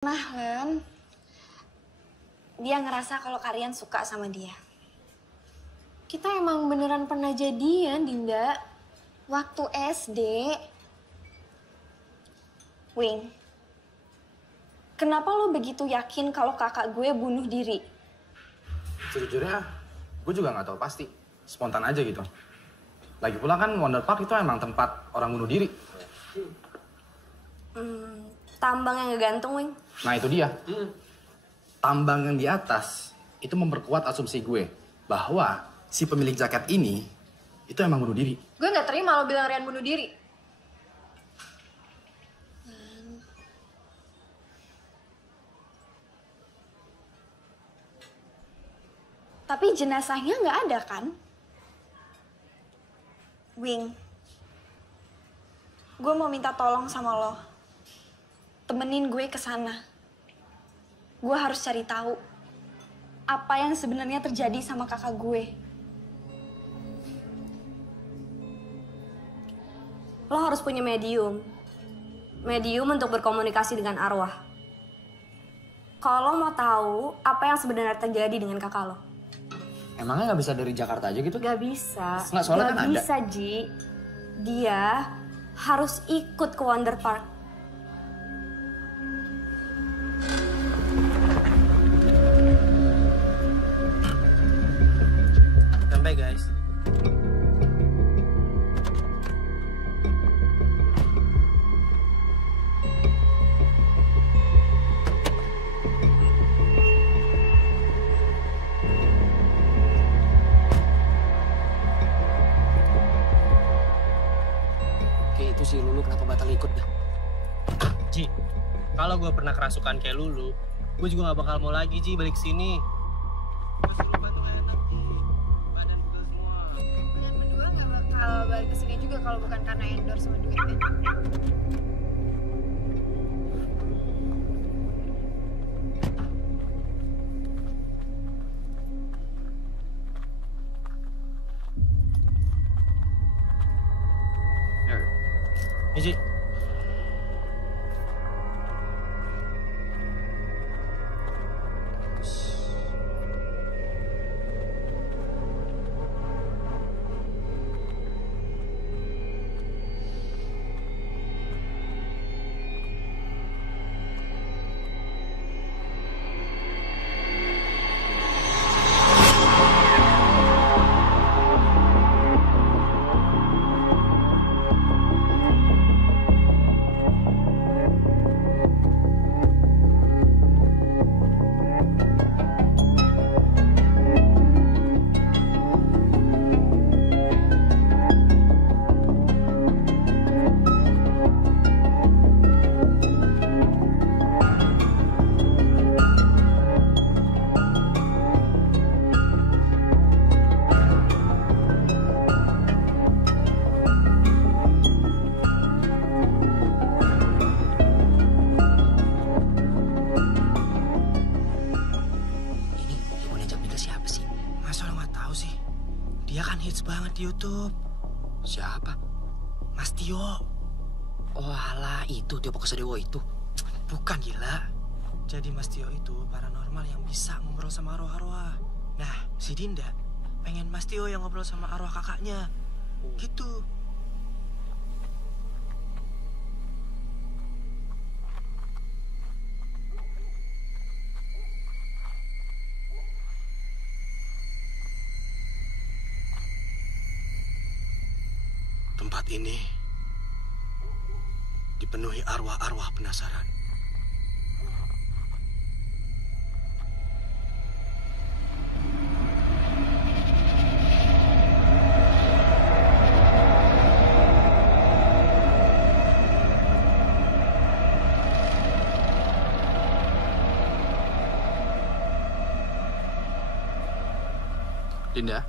Nah, Len, dia ngerasa kalau Karian suka sama dia. Kita emang beneran pernah jadian, Dinda. Waktu SD. Wing, kenapa lo begitu yakin kalau kakak gue bunuh diri? Sejujurnya, gue juga nggak tahu pasti. Spontan aja gitu. Lagi pula kan Wonder Park itu emang tempat orang bunuh diri. Tambang yang ngegantung, Wing. Nah itu dia. Tambang yang di atas itu memperkuat asumsi gue bahwa si pemilik jaket ini itu emang bunuh diri. Gue nggak terima lo bilang Rian bunuh diri. Tapi jenazahnya nggak ada kan? Wing, gue mau minta tolong sama lo. Temenin gue ke sana. Gue harus cari tahu apa yang sebenarnya terjadi sama kakak gue. Lo harus punya medium. Medium untuk berkomunikasi dengan arwah. Kalau lo mau tahu apa yang sebenarnya terjadi dengan kakak lo. Emangnya nggak bisa dari Jakarta aja gitu? Gak bisa. Nggak, soalnya Gak kan ada. bisa, Ji. Dia harus ikut ke Wonder Park. Sampai guys. Oke, itu si Lulu kenapa batal ikut dah? Ji, kalau gue pernah kerasukan kayak Lulu, gue juga gak bakal mau lagi Ji balik sini. Gue suruh bantu gak enak Ji, badan pegel semua. Kalian berdua nggak bakal balik ke sini juga kalau bukan karena endorse sama duitnya. Ya Ji. Ini ibunya Jamila siapa sih? Masa lo gak tahu sih? Dia kan hits banget di YouTube. Siapa? Mas Tio. Oh alah, itu Tio Pakusadewo itu. Bukan gila. Jadi Mas Tio itu paranormal yang bisa ngobrol sama arwah-arwah. Nah, si Dinda pengen Mas Tio yang ngobrol sama arwah kakaknya. Gitu. Tempat ini dipenuhi arwah-arwah penasaran. Dinda,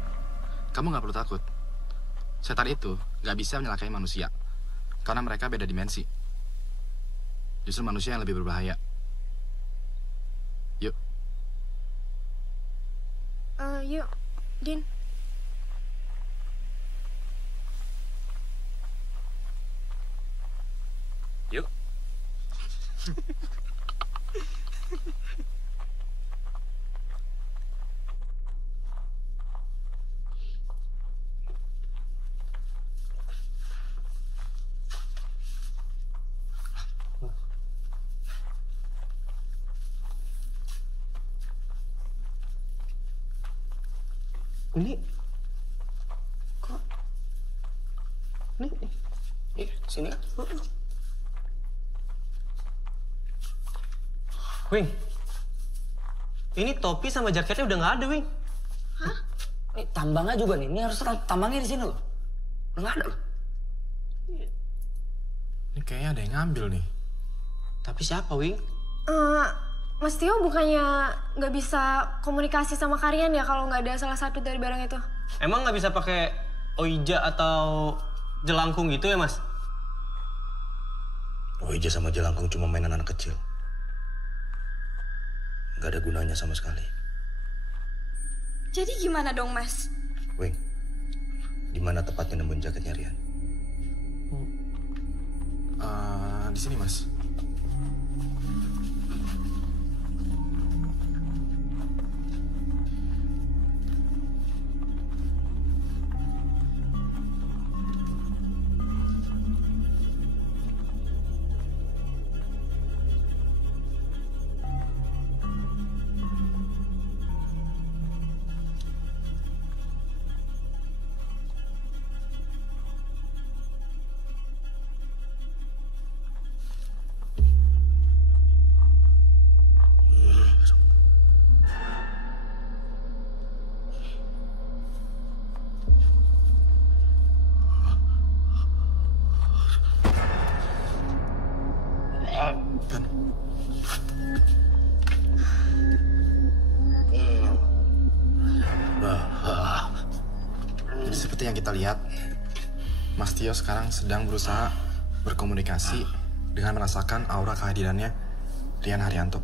kamu nggak perlu takut. Setan itu nggak bisa menyelakai manusia, karena mereka beda dimensi. Justru manusia yang lebih berbahaya. Yuk. Yuk, Din. Yuk. Ini kok Nih, sini. Wing, ini topi sama jaketnya udah nggak ada, Wing. Nih, tambangnya juga nih. Ini harus tambangnya di sini loh. Udah nggak ada loh. Ini kayaknya ada yang ngambil nih. Tapi siapa, Wing? Mas Tio bukannya nggak bisa komunikasi sama Karian ya kalau nggak ada salah satu dari barang itu? Emang nggak bisa pakai oija atau jelangkung gitu ya, Mas? Oija sama jelangkung cuma mainan anak kecil. Gak ada gunanya sama sekali. Jadi gimana dong, Mas? Wing, di mana tepatnya nemuin jaketnya Rian? Di sini, Mas. Jadi seperti yang kita lihat, Mas Tio sekarang sedang berusaha berkomunikasi dengan merasakan aura kehadirannya Rian Haryanto.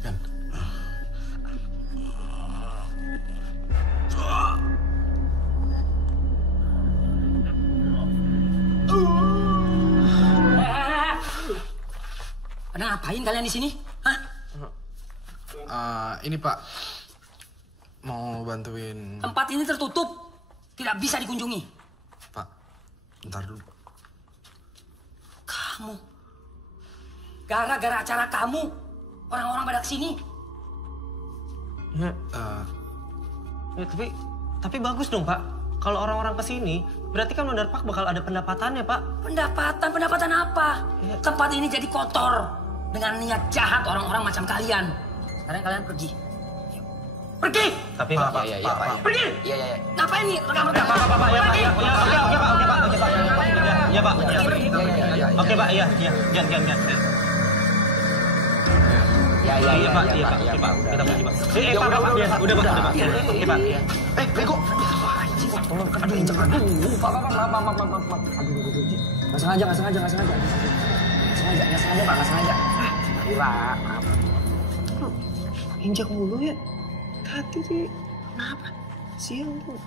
Ben. Pada ngapain kalian di sini? Hah? Ini Pak, mau bantuin Tempat ini tertutup. Tidak bisa dikunjungi. Pak. Bentar dulu. Kamu. Gara-gara acara kamu, orang-orang pada kesini. Ya, ya tapi bagus dong, Pak. Kalau orang-orang kesini, berarti kan Darpak bakal ada pendapatannya, Pak. Pendapatan apa? Ya. Tempat ini jadi kotor dengan niat jahat orang-orang macam kalian. Sekarang kalian pergi. Pergi! Tapi Pak, Pak, Iya, Pak. Pergi! Iya. Ngapain nih? Rekam-rekam. ya, Pak, ya, Pak, ya, Pak, oke, Pak, iya, jangan. Iya, Pak, kita pergi, Pak. Pak, udah, Pak. Oke, Pak, ya. Bego! Aduh, jangan. Pak, maaf. Aduh. Nggak sengaja, Pak. Nggak sengaja. Pak, maaf. Injak mulu ya. Hati sih. Kenapa? Siang tuh.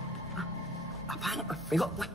Apaan? Bego. Wih.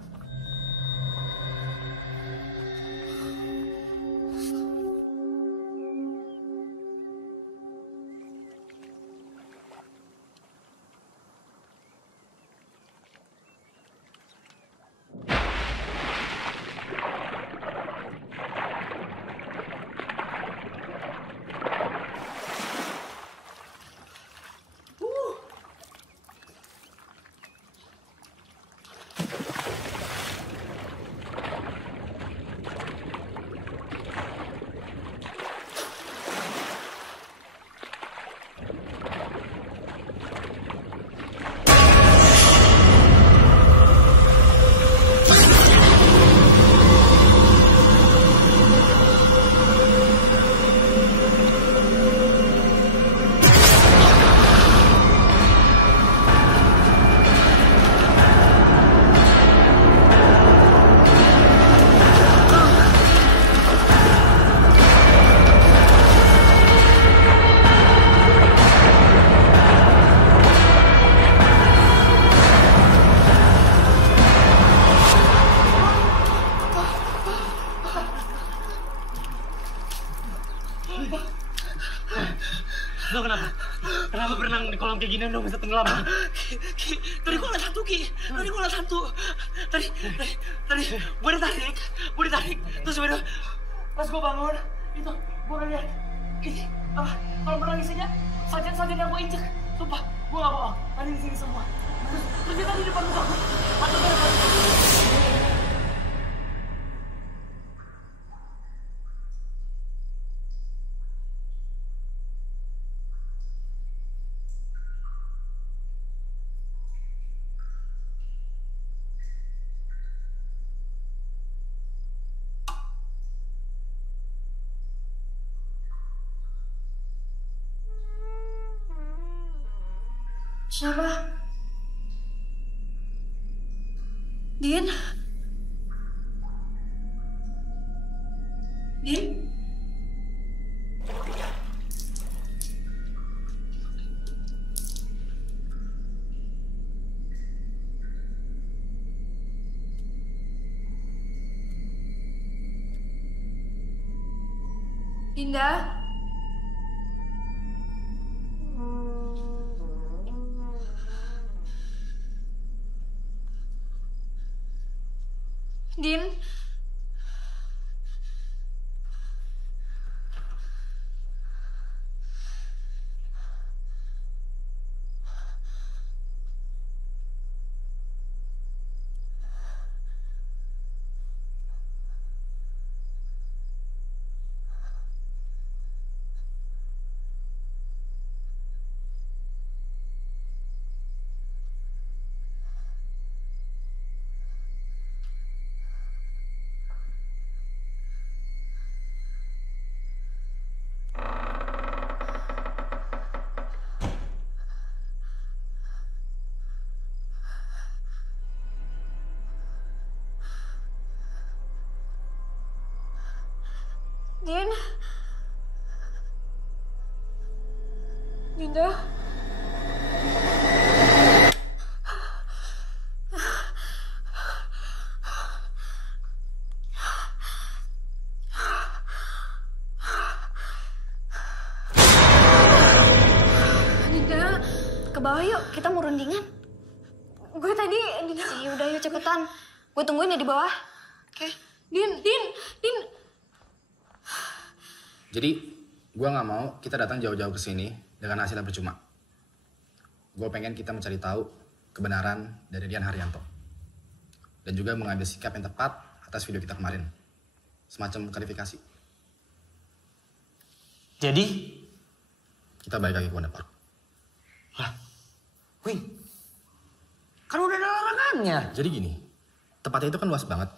Lo kenapa? Kenapa berenang di kolam kayak gini udah bisa tenggelam? Tadi gua liat hantu. Tadi gua ditarik. Terus pas gua bangun, itu gua ngeliat ini apa? Kalau berenang isinya sajen yang gua injek. Sumpah, Gue gak bohong. Tadi di sini semua. Terus dia tadi di depan muka gue. Masuk ke depan. Siapa? Din? Din? Dinda? Din? Din? Dinda? Dinda? Ke bawah yuk, kita mau rundingan. Gue tadi... Dinda... Udah yuk cepetan. Gue tungguin ya di bawah. Oke. Din... Jadi, gue nggak mau kita datang jauh-jauh ke sini dengan hasil yang percuma. Gue pengen kita mencari tahu kebenaran dari Rian Haryanto. Dan juga mengambil sikap yang tepat atas video kita kemarin. Semacam klarifikasi. Jadi? Kita balik lagi ke Wonder Park. Lah, Win, kan udah ada larangannya. Jadi gini, tempatnya itu kan luas banget.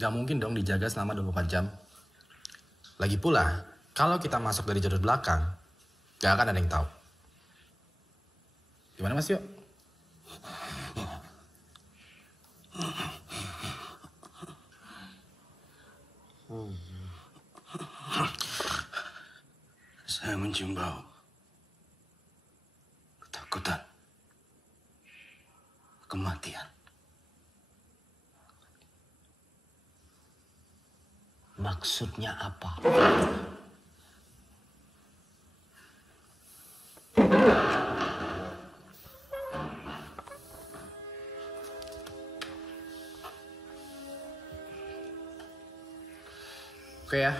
Gak mungkin dong dijaga selama 24 jam. Lagi pula, kalau kita masuk dari jalur belakang, gak akan ada yang tahu. Gimana Mas Yo? Saya mencium bau. Ketakutan. Kematian. Maksudnya apa? Oke ya,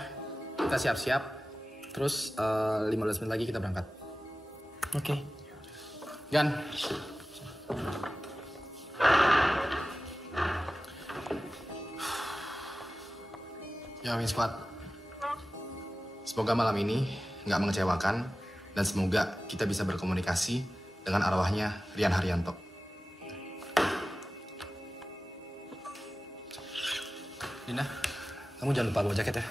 kita siap-siap. Terus 15 menit lagi kita berangkat. Oke. Gan. Ya, Win Squad. Semoga malam ini nggak mengecewakan dan semoga kita bisa berkomunikasi dengan arwahnya Rian Haryanto. Dina, kamu jangan lupa bawa jaket ya.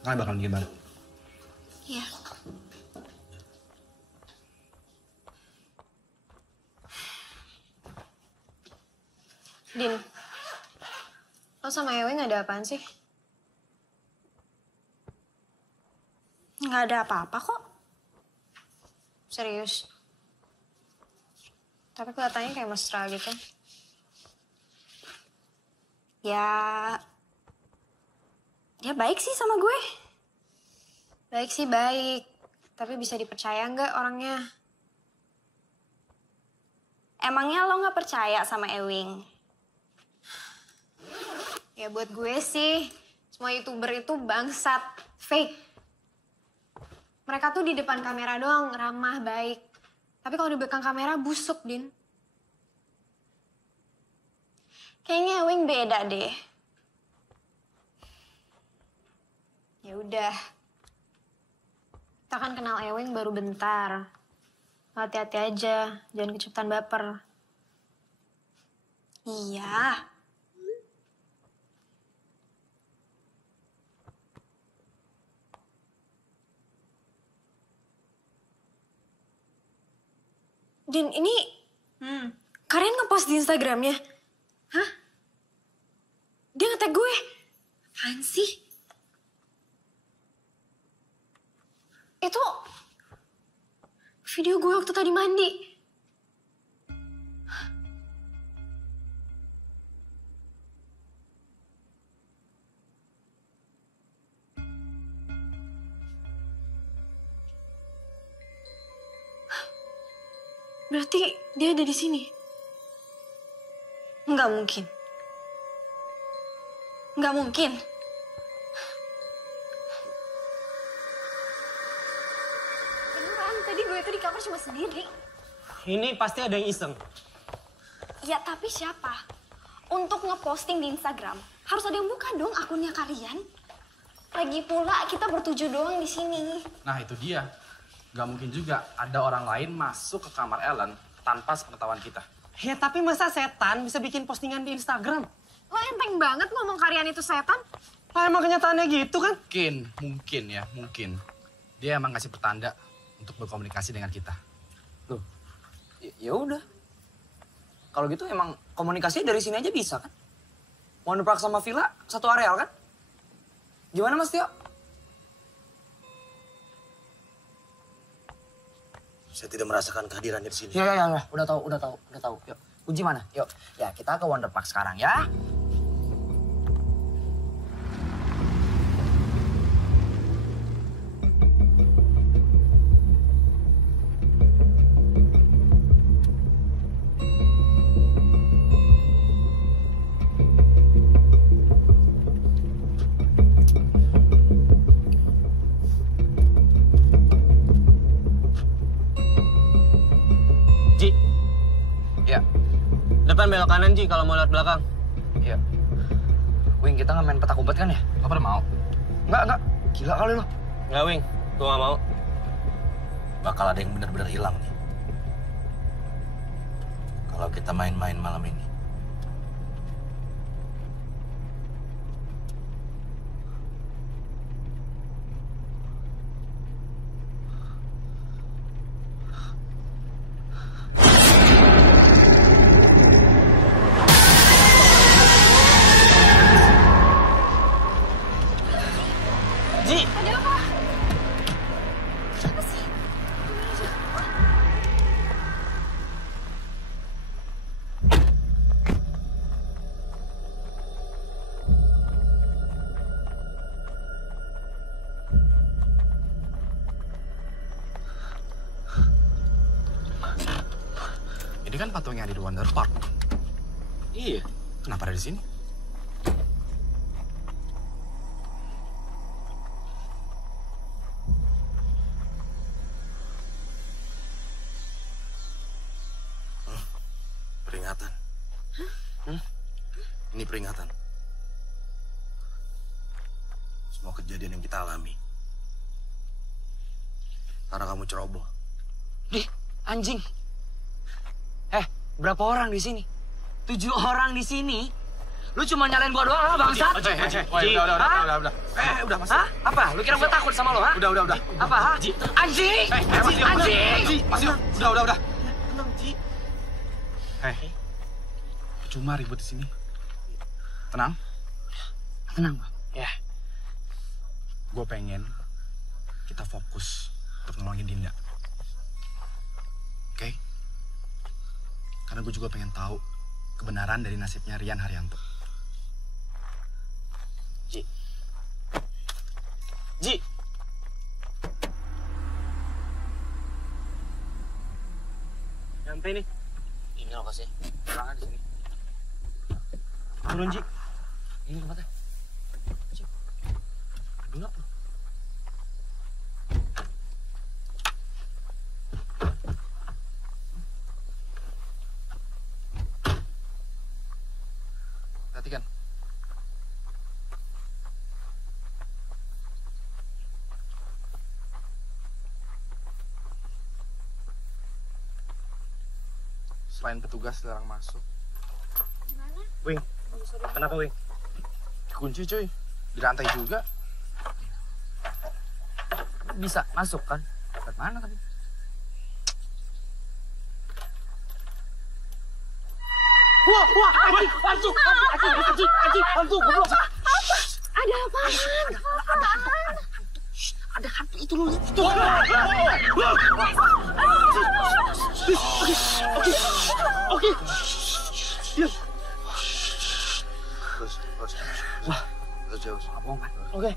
Kalian bakal dingin banget. Iya. Din, lo sama Ewing ada apaan sih? Nggak ada apa-apa kok. Serius? Tapi kelihatannya kayak mesra gitu. Ya baik sih sama gue. Baik sih baik, tapi bisa dipercaya nggak orangnya? Emangnya lo nggak percaya sama Ewing? Ya buat gue sih, semua YouTuber itu bangsat, fake. Mereka tuh di depan kamera doang ramah, baik. Tapi kalau di belakang kamera busuk, Din. Kayaknya Ewing beda deh. Ya udah. Kita kan kenal Ewing baru bentar. Hati-hati aja, jangan kecepatan baper. Iya. Din, ini kalian ngepost di Instagramnya? Hah? Dia nge-tag gue. Apaan sih? Itu video gue waktu tadi mandi. Berarti dia ada di sini. Nggak mungkin. Nggak mungkin. Beneran, tadi gue itu di kamar cuma sendiri. Ini pasti ada yang iseng. Ya tapi siapa? Untuk ngeposting di Instagram, harus ada yang buka dong akunnya kalian. Lagi pula kita bertujuh doang di sini. Nah itu dia. Gak mungkin juga ada orang lain masuk ke kamar Ellen tanpa sepengetahuan kita. Ya tapi masa setan bisa bikin postingan di Instagram? Lo enteng banget ngomong kalian itu setan. Lah emang kenyataannya gitu kan? Mungkin. Dia emang ngasih pertanda untuk berkomunikasi dengan kita. Loh, ya udah. Kalau gitu emang komunikasi dari sini aja bisa kan? Wonderpark sama Villa satu areal kan? Gimana Mas Tio? Saya tidak merasakan kehadirannya di sini. Ya. Udah tahu. Yuk, kunci mana? Yuk, ya kita ke Wonderpark sekarang ya. Ji, Ya, depan belok kanan Ji kalau mau lihat belakang. iya. Wing, kita nggak main petak umpet kan ya? Lo pada mau? Enggak. Gila kali lo. Nggak, Wing. Gue nggak mau. Bakal ada yang benar-benar hilang nih. Kalau kita main-main malam ini. Ji, Ada apa? Apa sih? Ini kan patung yang ada di Wonderpark. iya. Kenapa ada di sini? Peringatan. Ini peringatan. Semua kejadian yang kita alami. Karena kamu ceroboh. Dih, anjing. Berapa orang di sini? 7 orang di sini. Lu cuma nyalain gua doang, bangsat. Udah. Udah, Mas. Hah? Apa? Lu kira gua takut sama lu, ha? Udah. Apa, ha? Anjing! Anjing! Mas, udah. Tenang, Ji. Cuma ribut di sini. Tenang. Tenang, Bang. Ya. Gue pengen kita fokus untuk nolongin Dinda. Oke? Karena gue juga pengen tahu kebenaran dari nasibnya Rian Haryanto. Ji. Nyampe nih. Ini lokasi. Orangnya di sini. Turun, Ji. Ini tempatnya. Dulu apa? Perhatikan. Selain petugas dilarang masuk. Wing, kenapa Wing? Kunci cuy. Di lantai juga. Bisa masuk kan? Ke mana tapi? Ada apaan? Ada hantu itu loh. Oke. Terus. Oke.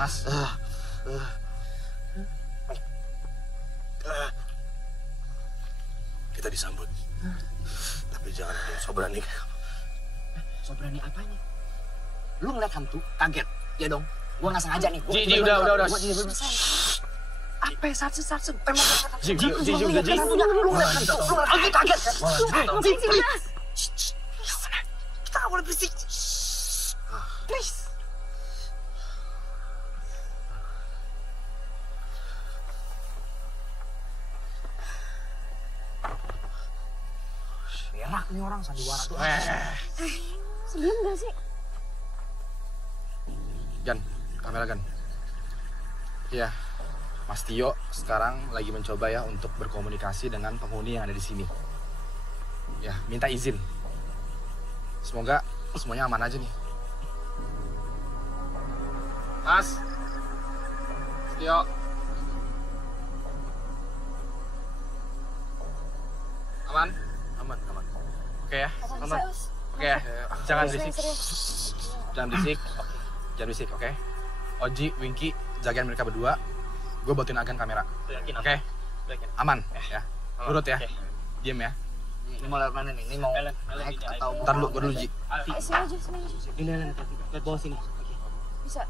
Mas. Kita disambut. Tapi jangan ada yang so berani. So berani apanya? Lu ngeliat hantu, kaget. Ya dong. Gua nggak sengaja nih. Ji, udah. Apa ya? Satse. Emang Ji. Lu ngeliat hantu. Lu ngeliat kaget. Kita nggak boleh berisik. Please. Berak nih orang sandiwara tuh. Sebelum gak sih? Gan, kamera Gan. Iya, Mas Tio sekarang lagi mencoba ya untuk berkomunikasi dengan penghuni yang ada di sini. Ya, minta izin. Semoga semuanya aman aja nih. Mas Tio. Aman? Aman. Oke ya? Aman? Oke ya? Jangan berisik. Jangan berisik, oke? Oji, Winky, jagain mereka berdua. Gue bantuin Agan kamera. Oke? Aman? Ya. Urut ya. Diem ya. Ini mau lewat mana nih? Ini mau naik atau Ntar dulu, gue dulu Ji. Sini aja. Ini, lihat bawah sini. Bisa.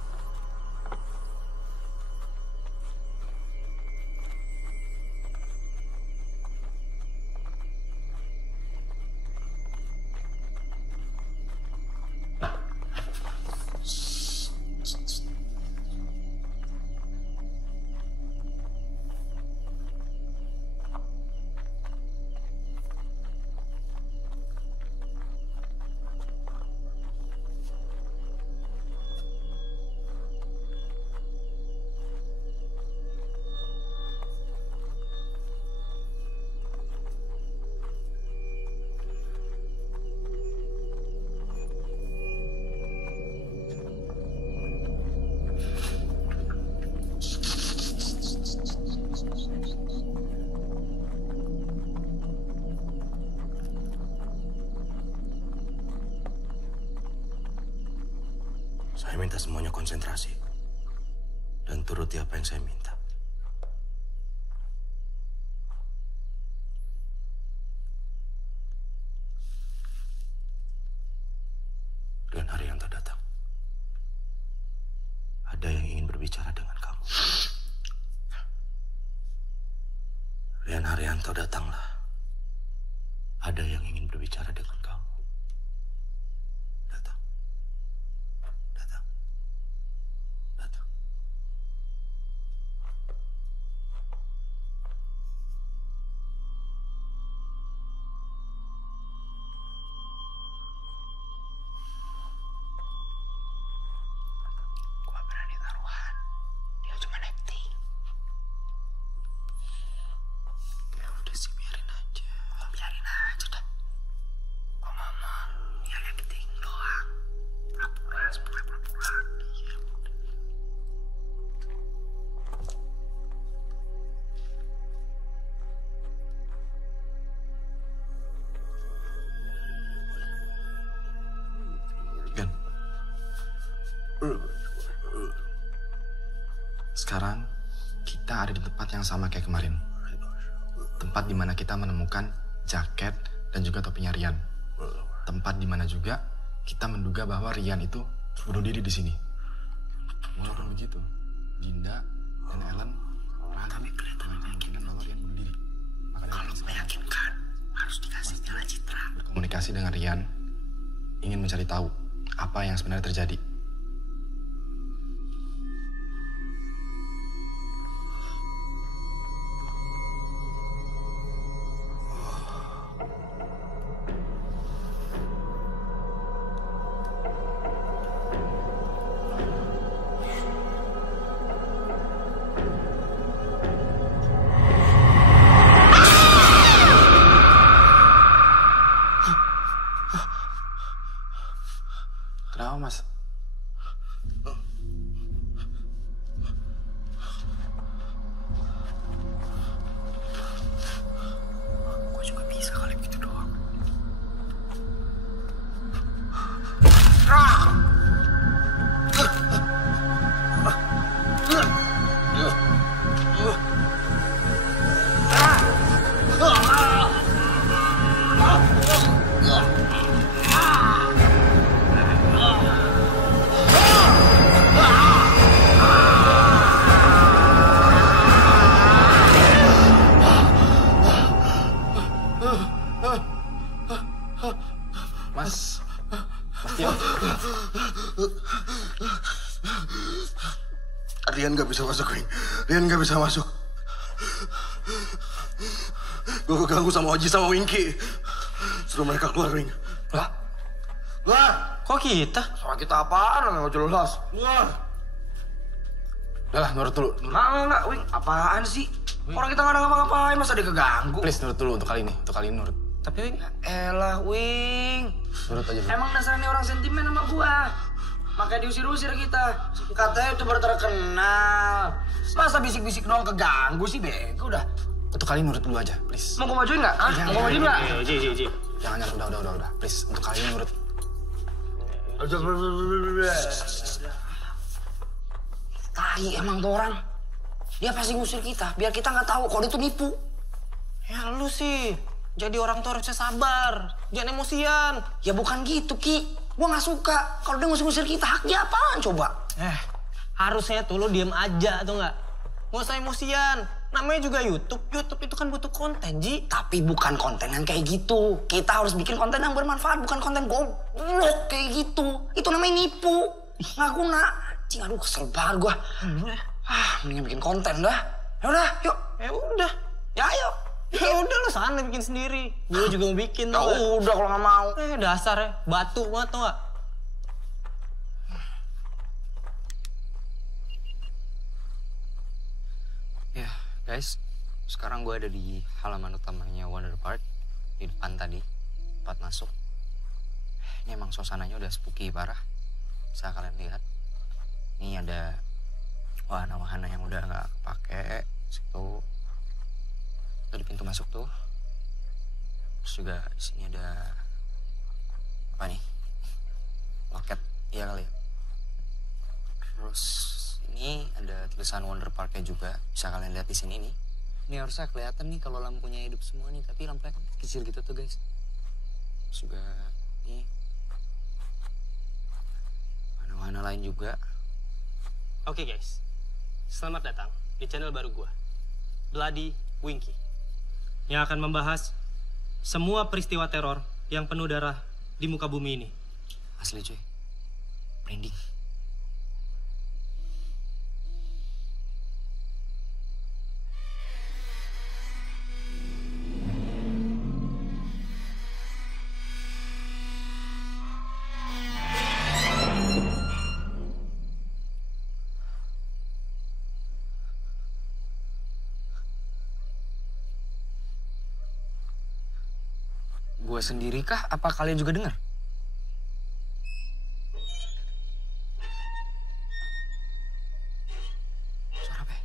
Saya minta semuanya konsentrasi dan turuti apa yang saya minta. Dan Haryanto datang. Ada yang ingin berbicara dengan kamu. Rian Haryanto datanglah. Ada yang ingin berbicara dengan kamu. Datang. Gua berani taruhan. Dia cuma acting. Ya udah sih, biarin aja dah. Kok mama dia acting doang. Pura-pura. Iya udah. Gan. Sekarang kita ada di tempat yang sama kayak kemarin. Tempat di mana kita menemukan jaket dan juga topinya Rian. Tempat di mana juga kita menduga bahwa Rian itu bunuh diri di sini. Walaupun begitu, Dinda dan Ellen ragu dengan kemungkinan bahwa Rian bunuh diri. Maka dari itu Meyakinkan, harus dikasih jalan citra. berkomunikasi dengan Rian, ingin mencari tahu apa yang sebenarnya terjadi. Kenapa, Mas? Gue juga bisa kali begitu doang. Mas Tio. Rian gak bisa masuk, Wing. Rian gak bisa masuk. Gue keganggu sama Oji sama Winky. Suruh mereka keluar, Wing. Lah, Keluar! Kok kita? Sama kita apaan? Gak jelas. Keluar! Udah lah, nurut dulu. enggak, Wing. Apaan sih? Orang kita nggak ada ngapa-ngapain, masa dia keganggu? Please, nurut dulu untuk kali ini. Untuk kali ini nurut. Tapi Wing, Elah, Wing. Nurut aja dulu. Emang dasarnya orang sentimen sama gua. Makanya diusir-usir kita. Katanya itu baru terkenal. Masa bisik-bisik doang keganggu sih, bego udah. Untuk kali ini nurut dulu aja, please. Mau gua majuin nggak? Hah? Mau gua majuin nggak? Ji. Jangan, udah. Please, untuk kali ini nurut. Tai emang tuh orang. Dia pasti ngusir kita, biar kita nggak tahu kalau dia tuh nipu. Ya lu sih, jadi orang tuh harusnya sabar, jangan emosian. Ya bukan gitu, Ki. Gua nggak suka kalau dia ngusir-ngusir kita. Hak dia apaan coba? Harusnya tuh lu diem aja tuh nggak usah emosian. Namanya juga YouTube itu kan butuh konten, Ji. Tapi bukan konten yang kayak gitu. Kita harus bikin konten yang bermanfaat, bukan konten goblok kayak gitu. Itu namanya nipu. Nggak guna. Cing, aduh kesel banget gua. Mendingan bikin konten dah. Yaudah, yuk. Ya udah, Ya ayo. ya udah lu sana bikin sendiri. Gue juga mau bikin Ya tuh. nggak? udah kalau nggak mau. Dasar ya, batu banget tuh nggak? Ya, guys. Sekarang gue ada di halaman utamanya Wonder Park. Di depan tadi. Tempat masuk. Ini emang suasananya udah spooky parah. Bisa kalian lihat. Ini ada wahana-wahana yang udah nggak kepake. Situ. Dari pintu masuk tuh. Terus juga di sini ada apa nih? Loket, iya kali ya. Terus ini ada tulisan Wonder Park-nya juga, bisa kalian lihat di sini nih. Ini harusnya kelihatan nih kalau lampunya hidup semua nih, tapi lampunya kan kecil gitu tuh guys. Terus juga nih wahana-wahana lain juga. Oke guys, selamat datang di channel baru gua, Bloody Winky, yang akan membahas semua peristiwa teror yang penuh darah di muka bumi ini. Asli cuy, merinding. Gue sendiri kah? Apa kalian juga dengar? Suara apa ya?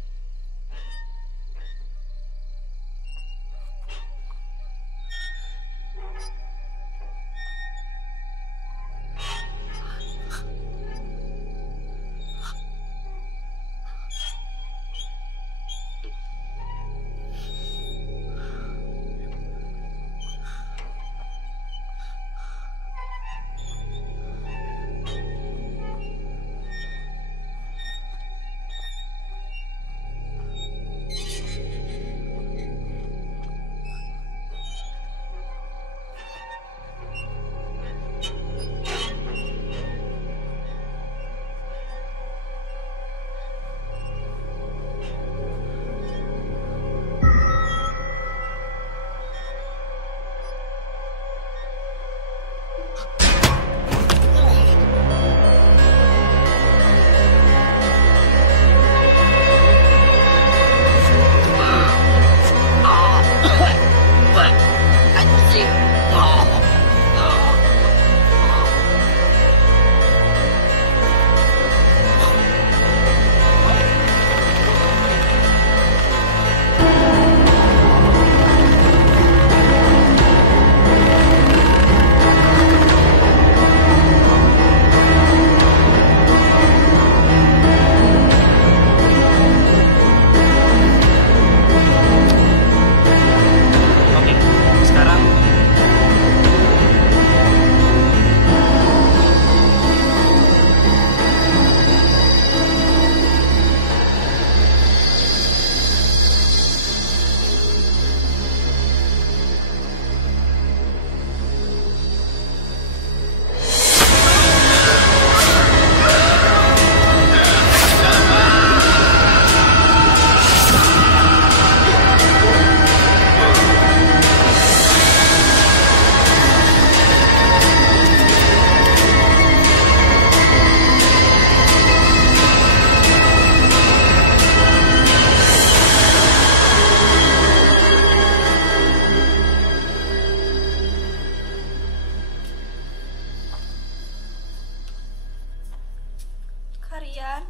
Rian.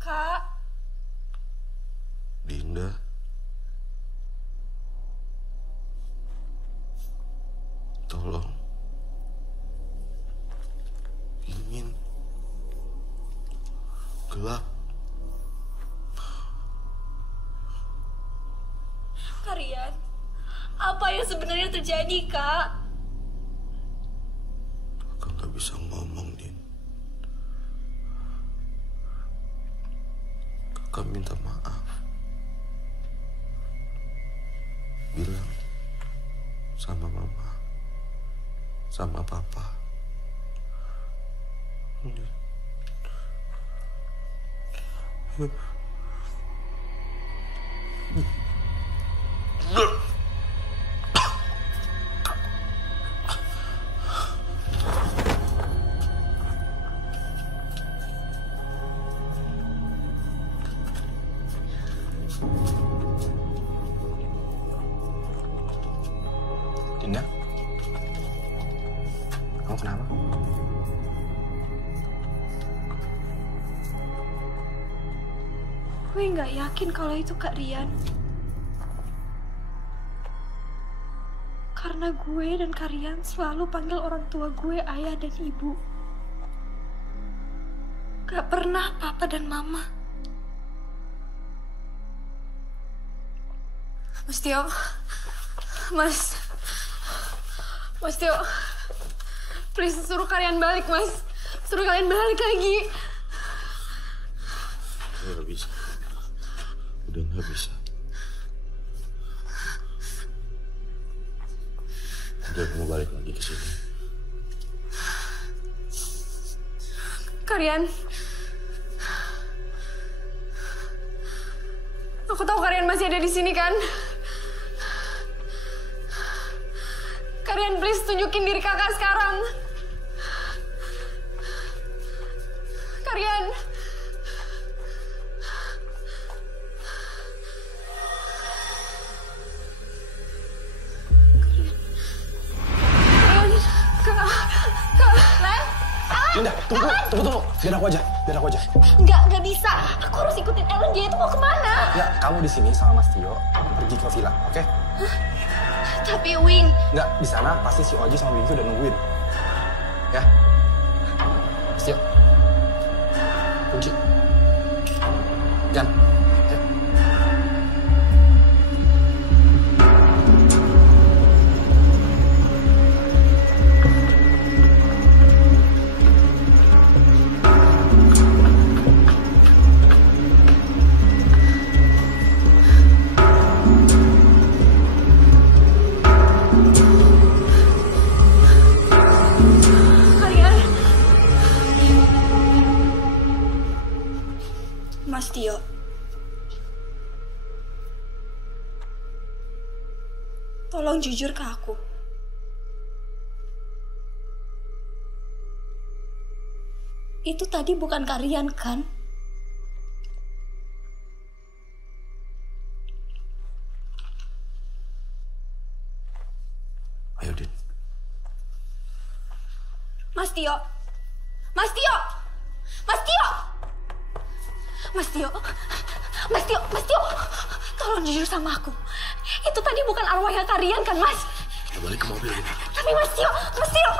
Kak. Dinda. Tolong. Dingin. Gelap. Kak Rian, apa yang sebenarnya terjadi, Kak? Kakak gak bisa ngomong, Din. Kakak minta maaf. Bilang sama mama, sama papa. Dinda, kamu kenapa? Gue nggak yakin kalau itu Kak Rian. Karena gue dan Kak Rian selalu panggil orang tua gue ayah dan ibu. Gak pernah papa dan mama. Mas Tio. Mas Tio. Please, suruh kalian balik, Mas. Suruh kalian balik lagi. Gak bisa. Udah gak bisa. Udah kamu balik lagi ke sini. Kalian. Aku tahu kalian masih ada di sini kan? Kalian please tunjukin diri kakak sekarang. Kalian. Dinda, tunggu. Biar aku aja. Nggak bisa. Aku harus ikutin Ellen, dia itu mau kemana? Ya, kamu di sini sama Mas Tio pergi ke villa, oke? Tapi Wing, Nggak, di sana pasti si Oji sama Winky udah nungguin. Ya? Mas Tio. Kunci. Jan. Ayo. Mas Tio. Tolong jujur ke aku. Itu tadi bukan Kak Rian, kan? Ayo, Din. Mas Tio. Mas Tio. Mas Tio. Mas Tio. Mas Tio. Mas Tio. Tolong jujur sama aku. Itu tadi bukan arwahnya Kak Rian, kan, Mas? Kita balik ke mobil ini. Tapi Mas Tio. Mas Tio.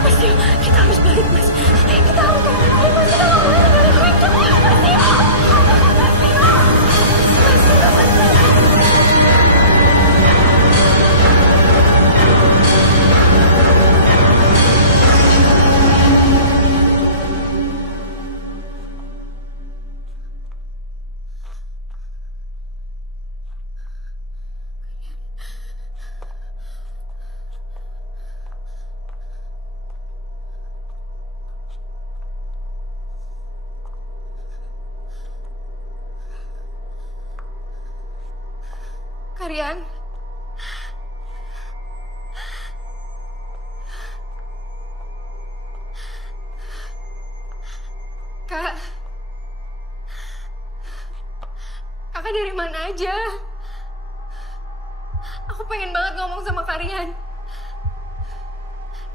Mas Tio, kita harus balik, Mas. Kita harus kembali, Mas. Kita nggak boleh tinggalin mereka. Mas Tio. Kalian. mereka dari mana aja. Aku pengen banget ngomong sama Karian.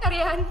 Karian.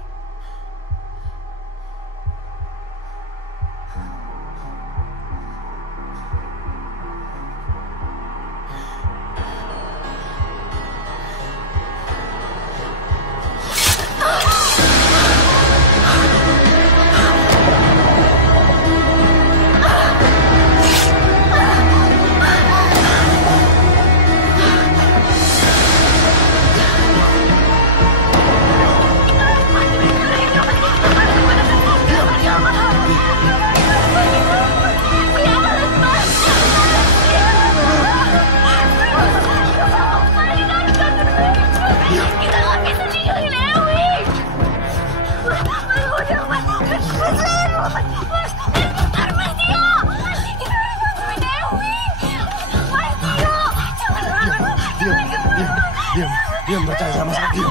Diam, percaya sama saya, diam.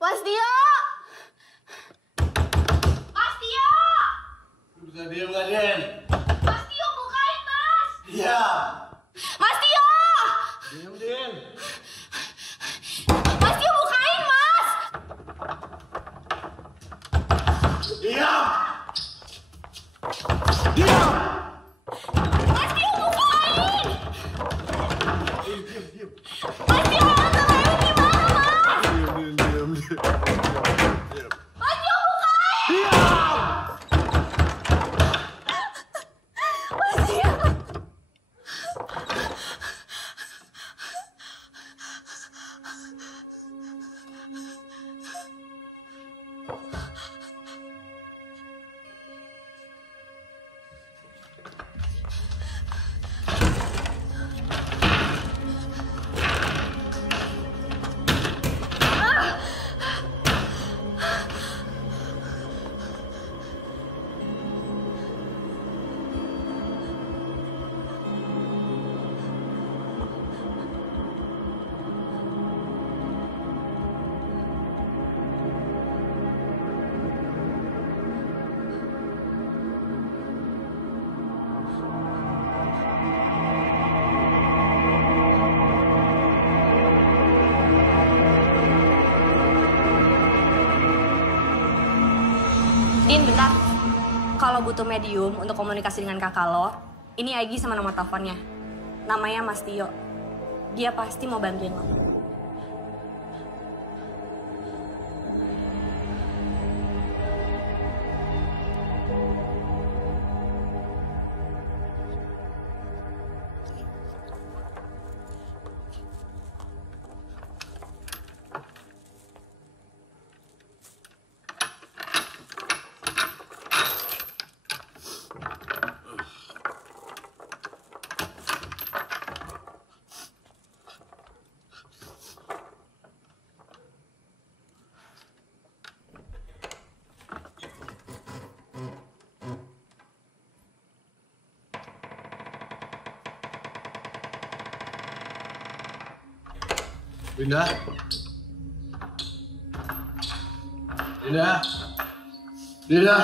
Mas Tio! Mas Tio! Bisa diam nggak, Den? Mas Tio, bukain, Mas! Iya. Mas Tio! Diam, Den. Mas Tio, bukain, Mas! Diam. Diam. Mas Tio, bukain! Diam. Mas Tio, antara ini gimana, Mas? Diam. Mas Tio, bukain! Diam. Mas Tio! Din, bentar. Kalau butuh medium untuk komunikasi dengan kakak lo, ini Agi sama nomor teleponnya. Namanya Mas Tio. Dia pasti mau bantuin lo. Dinda. Dinda. Dinda.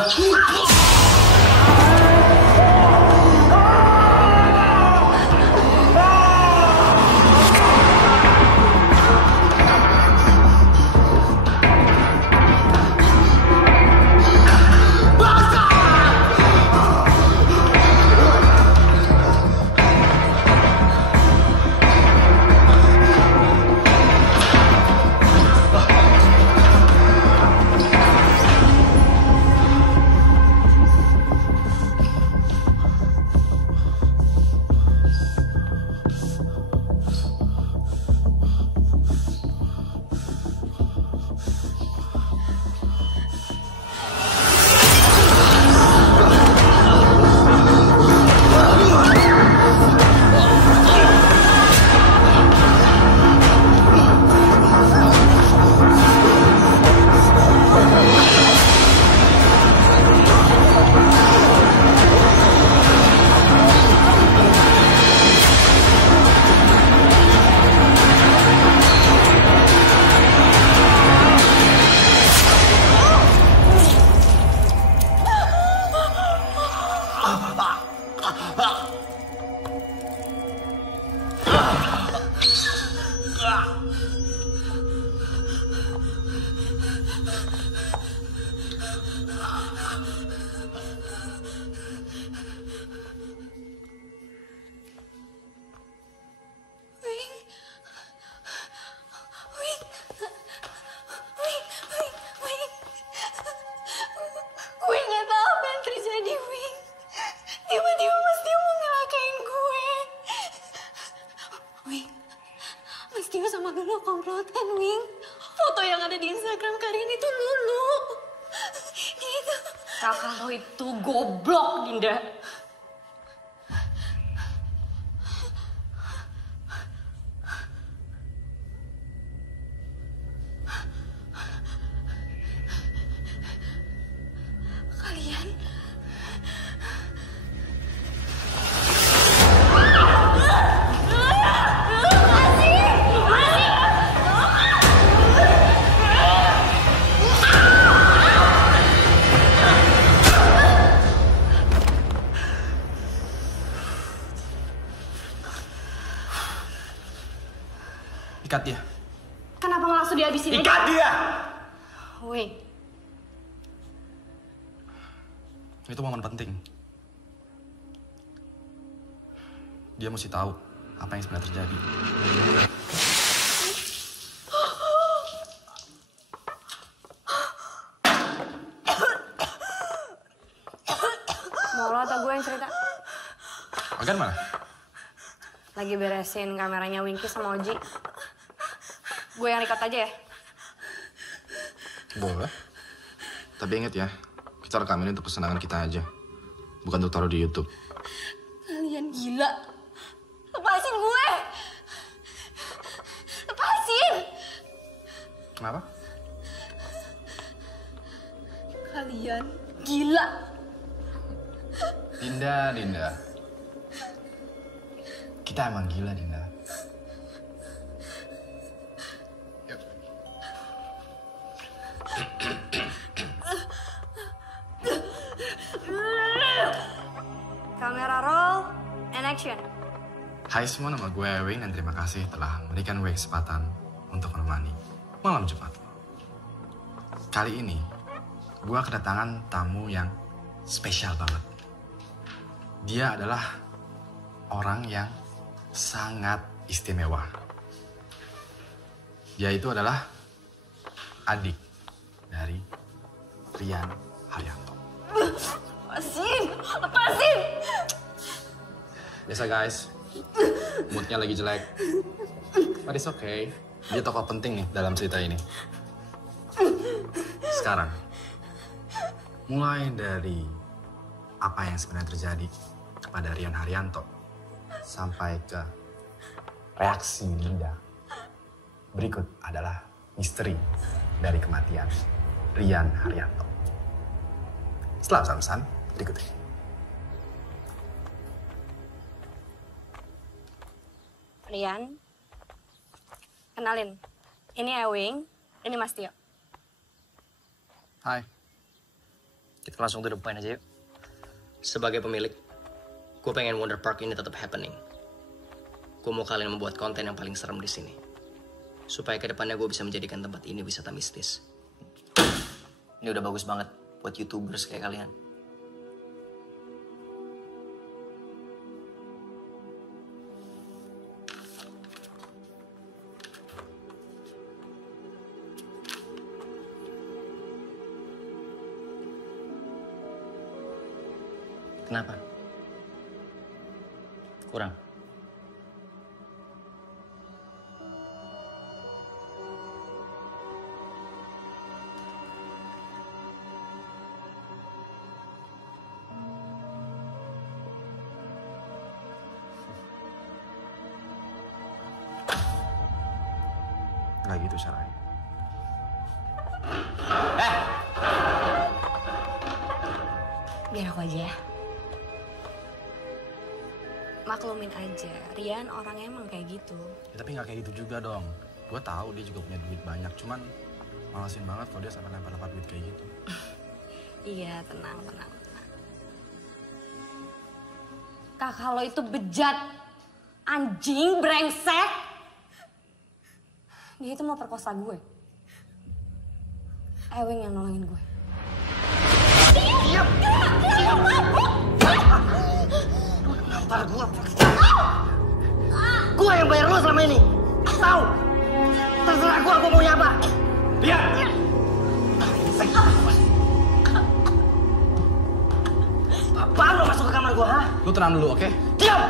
komplotan, Wing. Foto yang ada di Instagram Karin itu Lulu. Gitu. Kakak lo itu goblok, Dinda. Kalian... Ikat dia. Kenapa nggak langsung dihabisin aja? Ikat dia! Wing. Itu momen penting. Dia mesti tahu apa yang sebenarnya terjadi. Mau lo atau gue yang cerita? Agan mana? Lagi beresin kameranya Winky sama Oji. Gue yang record aja ya? Boleh. Tapi inget ya, kita rekamin untuk kesenangan kita aja. Bukan untuk taruh di YouTube. Kalian gila. Lepasin gue. Lepasin. Kenapa? Kalian gila. Dinda. Kita emang gila, Dinda. Yuk. Kamera roll and action. Hai semua, nama gue Wing dan terima kasih telah memberikan gue kesempatan untuk menemani malam Jumat. Kali ini, gue kedatangan tamu yang spesial banget. Dia adalah orang yang sangat istimewa. Dia itu adalah adik dari Rian Haryanto. Lepasin. Biasa guys, moodnya lagi jelek. But it's okay. Dia tokoh penting nih dalam cerita ini. Sekarang, mulai dari apa yang sebenarnya terjadi kepada Rian Haryanto sampai ke reaksi Dinda. Berikut adalah misteri dari kematian Rian Haryanto. Setelah pesan-pesan berikut ini. Rian, Kenalin, ini Ewing, ini Mas Tio. Hai. Kita langsung to the point aja yuk. Sebagai pemilik, gue pengen Wonder Park ini tetap happening. Gue mau kalian membuat konten yang paling serem di sini. Supaya kedepannya gue bisa menjadikan tempat ini wisata mistis. Ini udah bagus banget buat YouTubers kayak kalian. Kenapa? Kurang? Nggak gitu caranya. Biar aku aja ya. Maklumin aja, Rian orangnya emang kayak gitu. Ya, tapi nggak kayak gitu juga dong. Gue tahu dia juga punya duit banyak, cuman malesin banget kalau dia sampai lempar-lempar duit kayak gitu. Iya, tenang. Kakak lo itu bejat, anjing, brengsek. Dia itu mau perkosa gue. Ewing yang nolongin gue. Ntar gua yang bayar lo selama ini. Tahu? Terserah gua maunya apa. Lihat! Apaan lo masuk ke kamar gua, ha? Lu tenang dulu, oke? Diam!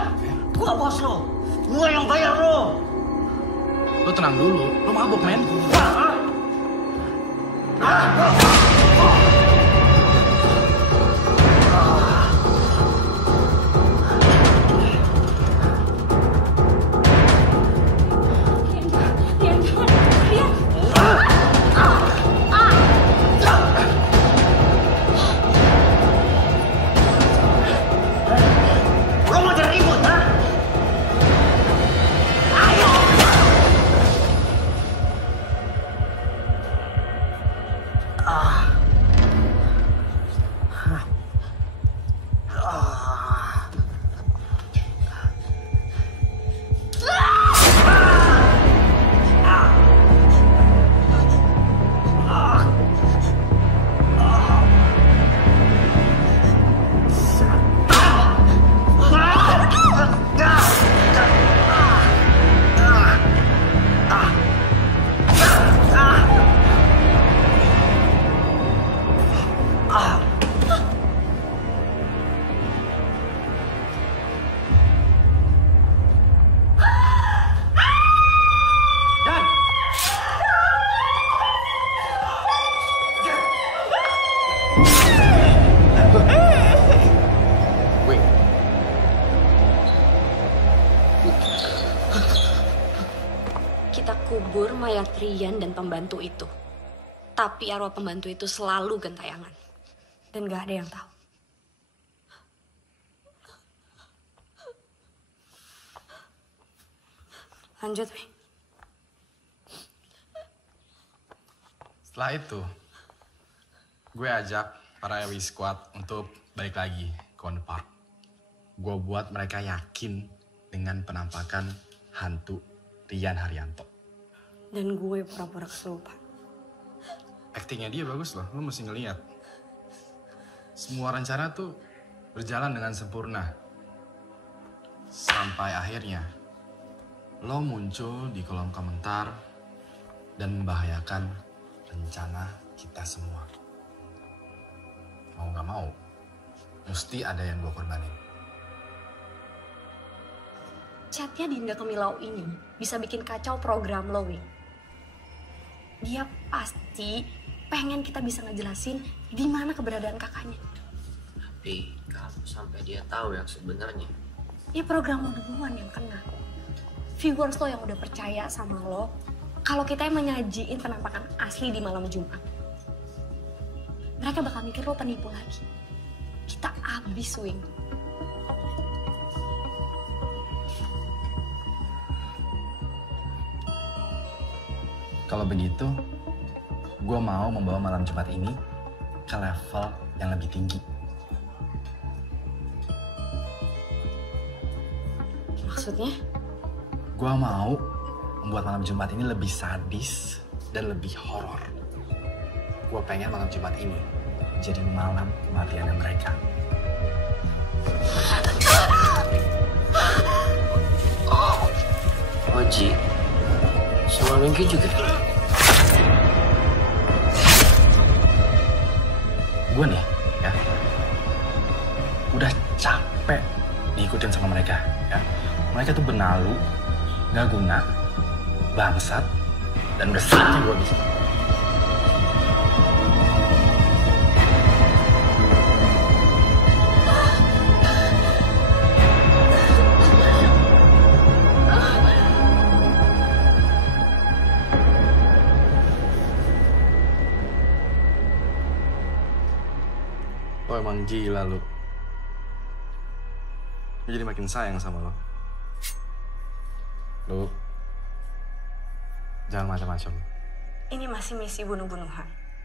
Gua bos lo. Gua yang bayar lo. Lu tenang dulu. Lu mabuk, men. Lo mau jadi ribut, ha? Ayo! Wait. Kita kubur mayat Rian dan pembantu itu. Tapi arwah pembantu itu selalu gentayangan. Dan gak ada yang tahu. Lanjut, Wing. Setelah itu, gue ajak para EWI Squad untuk balik lagi ke Wonder Park. Gue buat mereka yakin dengan penampakan hantu Rian Haryanto. Dan gue pura-pura kesurupan. Aktingnya dia bagus loh, lo mesti ngeliat. Semua rencana tuh berjalan dengan sempurna. Sampai akhirnya, lo muncul di kolom komentar dan membahayakan rencana kita semua. Mau gak mau, mesti ada yang gue korbanin. Chatnya Dinda Kemilau ini bisa bikin kacau program lo, Wing. Dia pasti pengen kita bisa ngejelasin di mana keberadaan kakaknya. Tapi kalau sampai dia tahu yang sebenarnya. Ya program lo duluan yang kena. Viewers lo yang udah percaya sama lo kalau kita yang menyajiin penampakan asli di malam Jumat. Mereka bakal mikir lo penipu lagi. Kita abis, Wing. Kalau begitu, gue mau membawa malam Jumat ini ke level yang lebih tinggi. Maksudnya? Gue mau membuat malam Jumat ini lebih sadis dan lebih horor. Gue pengen malam Jumat ini jadi malam kematiannya mereka. Oji, sama Winky juga. Gue nih, ya, udah capek diikutin sama mereka, ya. Mereka tuh benalu, gak guna, bangsat, dan udah saatnya gue bisa. Lo emang gila lu. Gue jadi makin sayang sama lo. Lu jangan macam-macam. Ini masih misi bunuh-bunuhan.